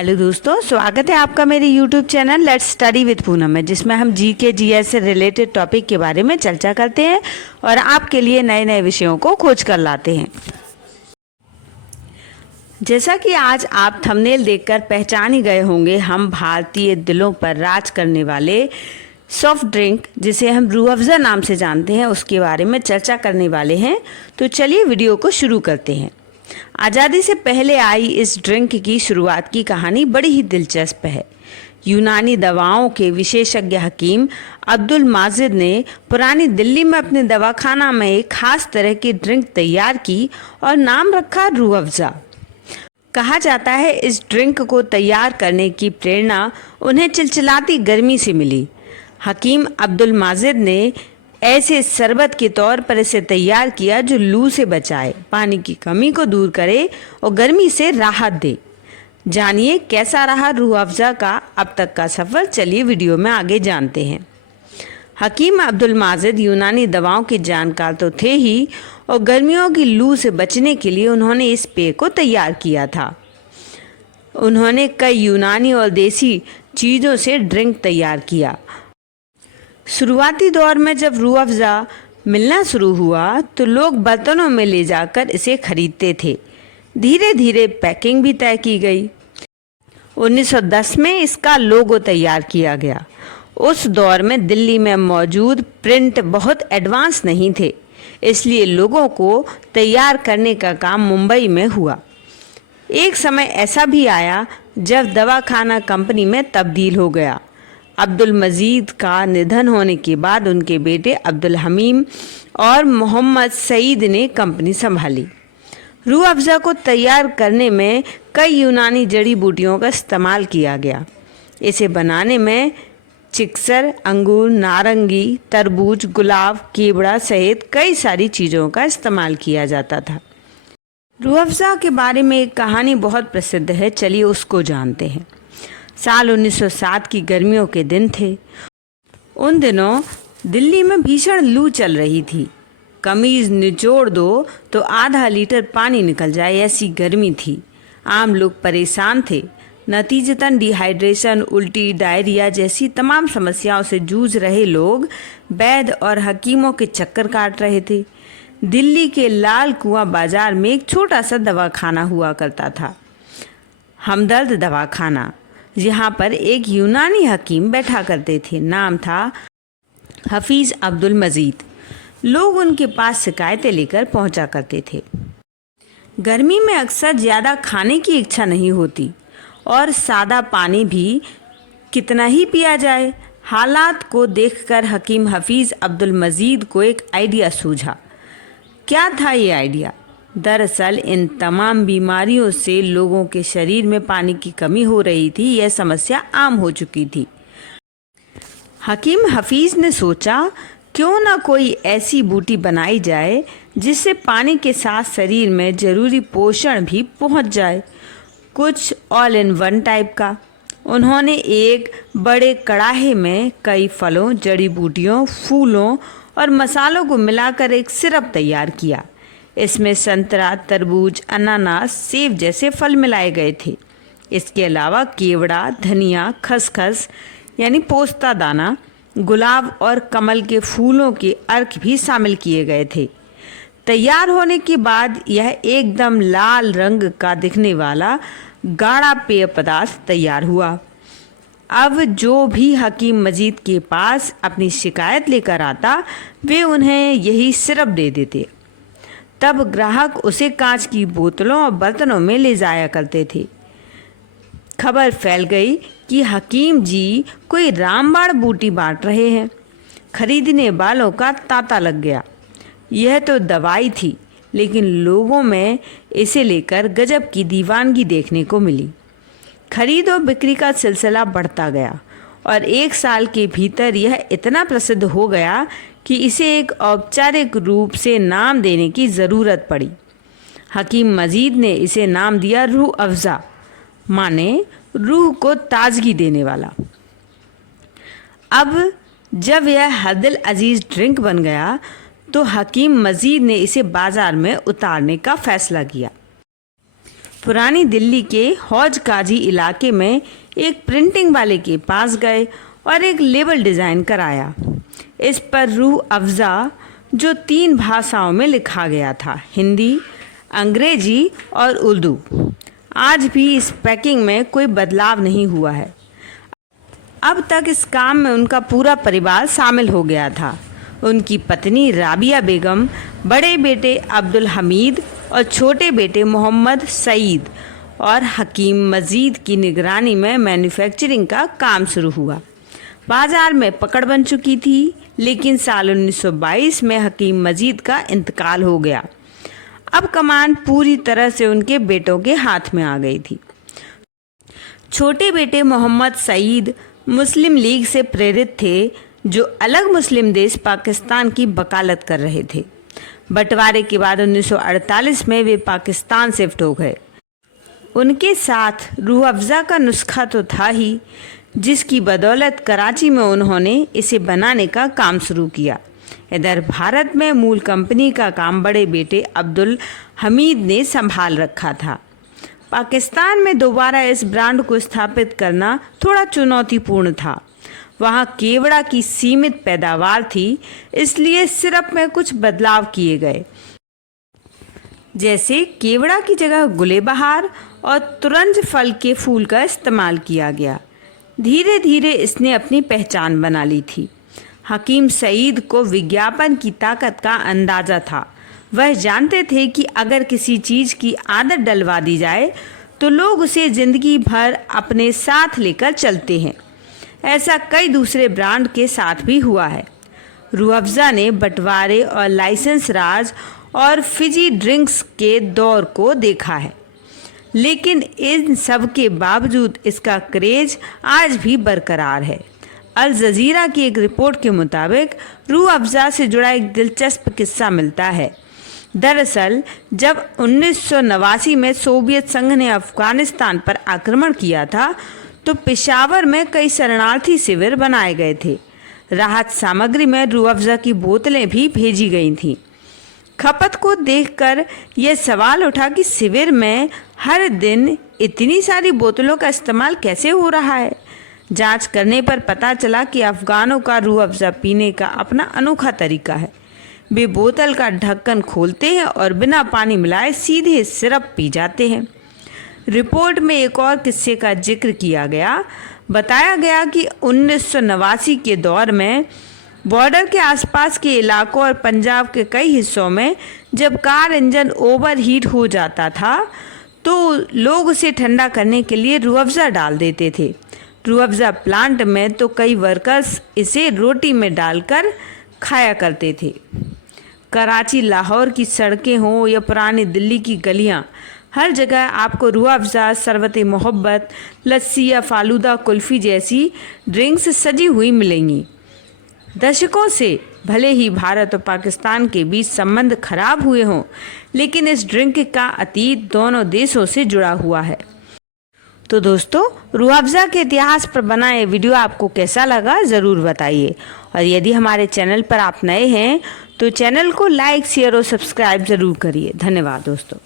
Hello दोस्तों, स्वागत है आपका मेरे YouTube channel let's study with Poonam में, जिसमें हम जीके जीएस से रिलेटेड टॉपिक के बारे में चर्चा करते हैं और आपके लिए नए नए विषयों को खोज कर लाते हैं। जैसा कि आज आप थंबनेल देखकर पहचान ही गए होंगे, हम भारतीय दिलों पर राज करने वाले सॉफ्ट ड्रिंक जिसे हम रूह अफ़ज़ा नाम से जानते हैं उसके बारे में चर्चा करने वाले हैं। तो चलिए वीडियो को शुरू करते हैं। आज़ादी से पहले आई इस ड्रिंक की शुरुआत की कहानी बड़ी ही दिलचस्प है। यूनानी दवाओं के विशेषज्ञ हकीम अब्दुल माजिद ने पुरानी दिल्ली में अपने दवाखाना में एक खास तरह की ड्रिंक तैयार की और नाम रखा रूह अफ़ज़ा। कहा जाता है इस ड्रिंक को तैयार करने की प्रेरणा उन्हें चिलचिलाती गर्मी से मिली। हकीम अब्दुल माजिद ने ऐसे शरबत के तौर पर इसे तैयार किया जो लू से बचाए, पानी की कमी को दूर करे और गर्मी से राहत दे। जानिए कैसा रहा रूह अफ़ज़ा का अब तक का सफ़र। चलिए वीडियो में आगे जानते हैं। हकीम अब्दुल माजिद यूनानी दवाओं के जानकार तो थे ही और गर्मियों की लू से बचने के लिए उन्होंने इस पेय को तैयार किया था। उन्होंने कई यूनानी और देसी चीज़ों से ड्रिंक तैयार किया। शुरुआती दौर में जब रूह अफ़ज़ा मिलना शुरू हुआ तो लोग बर्तनों में ले जाकर इसे खरीदते थे। धीरे धीरे पैकिंग भी तय की गई। 1910 में इसका लोगो तैयार किया गया। उस दौर में दिल्ली में मौजूद प्रिंट बहुत एडवांस नहीं थे, इसलिए लोगों को तैयार करने का काम मुंबई में हुआ। एक समय ऐसा भी आया जब दवाखाना कंपनी में तब्दील हो गया। अब्दुल मजीद का निधन होने के बाद उनके बेटे अब्दुल हमीम और मोहम्मद सईद ने कंपनी संभाली। रूह अफ़ज़ा को तैयार करने में कई यूनानी जड़ी बूटियों का इस्तेमाल किया गया। इसे बनाने में चिक्सर, अंगूर, नारंगी, तरबूज, गुलाब, केवड़ा सहित कई सारी चीज़ों का इस्तेमाल किया जाता था। रूह अफ़ज़ा के बारे में एक कहानी बहुत प्रसिद्ध है, चलिए उसको जानते हैं। साल 1907 की गर्मियों के दिन थे। उन दिनों दिल्ली में भीषण लू चल रही थी। कमीज़ निचोड़ दो तो आधा लीटर पानी निकल जाए, ऐसी गर्मी थी। आम लोग परेशान थे। नतीजतन डिहाइड्रेशन, उल्टी, डायरिया जैसी तमाम समस्याओं से जूझ रहे लोग वैद्य और हकीमों के चक्कर काट रहे थे। दिल्ली के लाल कुआं बाजार में एक छोटा सा दवाखाना हुआ करता था, हमदर्द दवाखाना। यहाँ पर एक यूनानी हकीम बैठा करते थे। नाम था हफीज़ अब्दुल मजीद। लोग उनके पास शिकायतें लेकर पहुँचा करते थे। गर्मी में अक्सर ज़्यादा खाने की इच्छा नहीं होती और सादा पानी भी कितना ही पिया जाए। हालात को देखकर हकीम हफीज़ अब्दुल मजीद को एक आइडिया सूझा। क्या था ये आइडिया? दरअसल इन तमाम बीमारियों से लोगों के शरीर में पानी की कमी हो रही थी। यह समस्या आम हो चुकी थी। हकीम हफीज़ ने सोचा क्यों ना कोई ऐसी बूटी बनाई जाए जिससे पानी के साथ शरीर में ज़रूरी पोषण भी पहुंच जाए, कुछ ऑल इन वन टाइप का। उन्होंने एक बड़े कड़ाहे में कई फलों, जड़ी बूटियों, फूलों और मसालों को मिलाकर एक सिरप तैयार किया। इसमें संतरा, तरबूज, अनानास, सेब जैसे फल मिलाए गए थे। इसके अलावा केवड़ा, धनिया, खसखस यानी पोस्ता दाना, गुलाब और कमल के फूलों के अर्क भी शामिल किए गए थे। तैयार होने के बाद यह एकदम लाल रंग का दिखने वाला गाढ़ा पेय पदार्थ तैयार हुआ। अब जो भी हकीम मजीद के पास अपनी शिकायत लेकर आता, वे उन्हें यही सिरप दे देते। तब ग्राहक उसे कांच की बोतलों और बर्तनों में ले जाया करते थे। खबर फैल गई कि हकीम जी कोई रामबाण बूटी बांट रहे हैं। खरीदने वालों का तांता लग गया। यह तो दवाई थी, लेकिन लोगों में इसे लेकर गजब की दीवानगी देखने को मिली। खरीद और बिक्री का सिलसिला बढ़ता गया और एक साल के भीतर यह इतना प्रसिद्ध हो गया कि इसे एक औपचारिक रूप से नाम देने की ज़रूरत पड़ी। हकीम मजीद ने इसे नाम दिया रूह अफ़ज़ा, माने रूह को ताजगी देने वाला। अब जब यह हद अजीज़ ड्रिंक बन गया तो हकीम मजीद ने इसे बाज़ार में उतारने का फ़ैसला किया। पुरानी दिल्ली के हौज काजी इलाके में एक प्रिंटिंग वाले के पास गए और एक लेबल डिज़ाइन कराया। इस पर रूह अफ़ज़ा जो 3 भाषाओं में लिखा गया था, हिंदी, अंग्रेजी और उर्दू। आज भी इस पैकिंग में कोई बदलाव नहीं हुआ है। अब तक इस काम में उनका पूरा परिवार शामिल हो गया था। उनकी पत्नी राबिया बेगम, बड़े बेटे अब्दुल हमीद और छोटे बेटे मोहम्मद सईद और हकीम मजीद की निगरानी में मैन्युफैक्चरिंग का काम शुरू हुआ। बाज़ार में पकड़ बन चुकी थी, लेकिन साल 1922 में हकीम मजीद का इंतकाल हो गया। अब कमान पूरी तरह से उनके बेटों के हाथ में आ गई थी। छोटे बेटे मोहम्मद सईद मुस्लिम लीग से प्रेरित थे, जो अलग मुस्लिम देश पाकिस्तान की वकालत कर रहे थे। बंटवारे के बाद 1948 में वे पाकिस्तान शिफ्ट हो गए। उनके साथ रूह अफ़ज़ा का नुस्खा तो था ही, जिसकी बदौलत कराची में उन्होंने इसे बनाने का काम शुरू किया। इधर भारत में मूल कंपनी का काम बड़े बेटे अब्दुल हमीद ने संभाल रखा था। पाकिस्तान में दोबारा इस ब्रांड को स्थापित करना थोड़ा चुनौतीपूर्ण था। वहाँ केवड़ा की सीमित पैदावार थी, इसलिए सिरप में कुछ बदलाव किए गए, जैसे केवड़ा की जगह गुलेबहार और तुरंज फल के फूल का इस्तेमाल किया गया। धीरे धीरे इसने अपनी पहचान बना ली थी। हकीम सईद को विज्ञापन की ताकत का अंदाज़ा था। वह जानते थे कि अगर किसी चीज़ की आदत डलवा दी जाए तो लोग उसे ज़िंदगी भर अपने साथ लेकर चलते हैं। ऐसा कई दूसरे ब्रांड के साथ भी हुआ है। रूह अफ़ज़ा ने बंटवारे और लाइसेंस राज और फिजी ड्रिंक्स के दौर को देखा है, लेकिन इन सब के बावजूद इसका क्रेज़ आज भी बरकरार है। अल जज़ीरा की एक रिपोर्ट के मुताबिक रूह अफ़ज़ा से जुड़ा एक दिलचस्प किस्सा मिलता है। दरअसल जब 1989 में सोवियत संघ ने अफ़गानिस्तान पर आक्रमण किया था, तो पेशावर में कई शरणार्थी शिविर बनाए गए थे। राहत सामग्री में रूह अफ़ज़ा की बोतलें भी भेजी गई थीं। खपत को देखकर यह सवाल उठा कि शिविर में हर दिन इतनी सारी बोतलों का इस्तेमाल कैसे हो रहा है। जांच करने पर पता चला कि अफ़गानों का रूह अफ़ज़ा पीने का अपना अनोखा तरीका है। वे बोतल का ढक्कन खोलते हैं और बिना पानी मिलाए सीधे सिरप पी जाते हैं। रिपोर्ट में एक और किस्से का जिक्र किया गया। बताया गया कि 1989 के दौर में बॉर्डर के आसपास के इलाकों और पंजाब के कई हिस्सों में जब कार इंजन ओवर हीट हो जाता था, तो लोग उसे ठंडा करने के लिए रूह अफ़ज़ा डाल देते थे। रूह अफ़ज़ा प्लांट में तो कई वर्कर्स इसे रोटी में डालकर खाया करते थे। कराची, लाहौर की सड़कें हों या पुरानी दिल्ली की गलियां, हर जगह आपको रूह अफ़ज़ा, शरबत मोहब्बत, लस्सी या फालूदा कुल्फ़ी जैसी ड्रिंक्स सजी हुई मिलेंगी। दशकों से भले ही भारत और पाकिस्तान के बीच संबंध खराब हुए हों, लेकिन इस ड्रिंक का अतीत दोनों देशों से जुड़ा हुआ है। तो दोस्तों, रूह अफ़ज़ा के इतिहास पर बना ये वीडियो आपको कैसा लगा ज़रूर बताइए। और यदि हमारे चैनल पर आप नए हैं तो चैनल को लाइक, शेयर और सब्सक्राइब ज़रूर करिए। धन्यवाद दोस्तों।